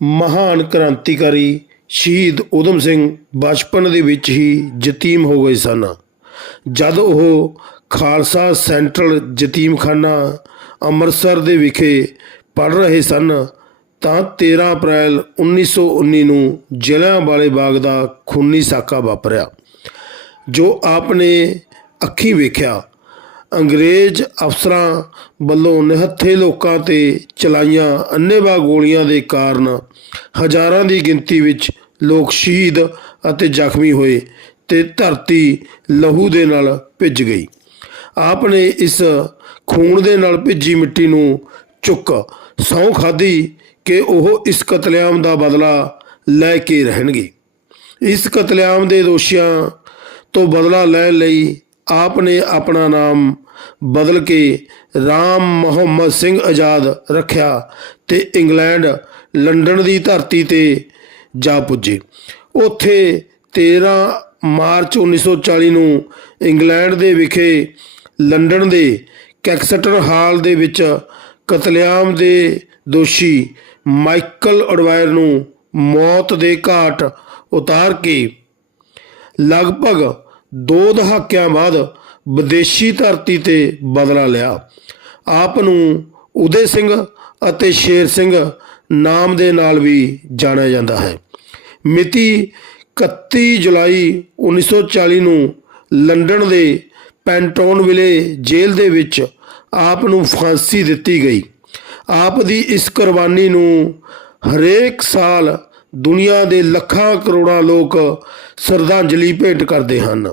ਮਹਾਨ ਕ੍ਰਾਂਤੀਕਾਰੀ ਸ਼ਹੀਦ ਊਧਮ ਸਿੰਘ ਬਚਪਨ ਦੇ ਵਿੱਚ ਹੀ ਯਤੀਮ ਹੋ ਗਏ ਸਨ। ਜਦ ਉਹ ਖਾਲਸਾ ਸੈਂਟਰਲ ਯਤੀਮਖਾਨਾ ਅੰਮ੍ਰਿਤਸਰ ਦੇ ਵਿਖੇ ਪੜ੍ਹ ਰਹੇ ਸਨ, ਤਾਂ 13 ਅਪ੍ਰੈਲ 1919 ਨੂੰ ਜਲਿਆਂਵਾਲੇ ਬਾਗ ਦਾ ਖੂਨੀ ਸਾਕਾ ਵਾਪਰਿਆ, ਜੋ ਆਪਨੇ ਅੱਖੀਂ ਵੇਖਿਆ ਅੰਗਰੇਜ਼ ਅਫਸਰਾਂ ਵੱਲੋਂ ਨਿਹੱਥੇ ਲੋਕਾਂ ਤੇ ਚਲਾਈਆਂ ਅੰਨ੍ਹੇਵਾਹ ਗੋਲੀਆਂ ਦੇ ਕਾਰਨ ਹਜ਼ਾਰਾਂ ਦੀ ਗਿਣਤੀ ਵਿੱਚ ਲੋਕ ਸ਼ਹੀਦ ਅਤੇ ਜ਼ਖਮੀ ਹੋਏ ਤੇ ਧਰਤੀ ਲਹੂ ਦੇ ਨਾਲ ਭਿੱਜ ਗਈ। ਆਪ ਨੇ ਇਸ ਖੂਨ ਦੇ ਨਾਲ ਭਿੱਜੀ ਮਿੱਟੀ ਨੂੰ ਚੁੱਕ ਸਹੁੰ ਖਾਧੀ ਕਿ ਉਹ ਇਸ ਕਤਲੇਆਮ ਦਾ ਬਦਲਾ ਲੈ ਕੇ ਰਹਿਣਗੇ। ਇਸ ਕਤਲੇਆਮ ਦੇ ਦੋਸ਼ੀਆਂ ਤੋਂ ਬਦਲਾ ਲੈਣ ਲਈ ਆਪ ਨੇ ਆਪਣਾ ਨਾਮ ਬਦਲ ਕੇ ਰਾਮ ਮੁਹੰਮਦ ਸਿੰਘ ਆਜ਼ਾਦ ਰੱਖਿਆ ਤੇ ਇੰਗਲੈਂਡ, ਲੰਡਨ ਦੀ ਧਰਤੀ ਤੇ ਜਾ ਪੁੱਜੇ। ਉੱਥੇ 13 ਮਾਰਚ 1940 ਨੂੰ ਇੰਗਲੈਂਡ ਦੇ ਵਿਖੇ ਲੰਡਨ ਦੇ ਕੈਕਸਟਰ ਹਾਲ ਦੇ ਵਿੱਚ ਕਤਲੇਆਮ ਦੇ ਦੋਸ਼ੀ ਮਾਈਕਲ ਅਡਵਾਇਰ ਨੂੰ ਮੌਤ ਦੇ ਘਾਟ ਉਤਾਰ ਕੇ ਲਗਭਗ ਦੋ ਦਹਾਕਿਆਂ ਬਾਅਦ ਵਿਦੇਸ਼ੀ ਧਰਤੀ ਤੇ ਬਦਲਾ ਲਿਆ। ਆਪ ਨੂੰ ਉਦੇ ਸਿੰਘ ਅਤੇ ਸ਼ੇਰ ਸਿੰਘ ਨਾਮ ਦੇ ਨਾਲ ਵੀ ਜਾਣਿਆ ਜਾਂਦਾ ਹੈ। ਮਿਤੀ 31 ਜੁਲਾਈ 1940 ਨੂੰ ਲੰਡਨ ਦੇ ਪੈਂਟੋਨ ਵਿਲੇ ਜੇਲ੍ਹ ਦੇ ਵਿੱਚ ਆਪ ਨੂੰ ਫਾਂਸੀ ਦਿੱਤੀ ਗਈ। ਆਪ ਦੀ ਇਸ ਕੁਰਬਾਨੀ ਨੂੰ ਹਰੇਕ ਸਾਲ ਦੁਨੀਆ ਦੇ ਲੱਖਾਂ ਕਰੋੜਾਂ ਲੋਕ ਸ਼ਰਧਾਂਜਲੀ ਭੇਂਟ ਕਰਦੇ ਹਨ।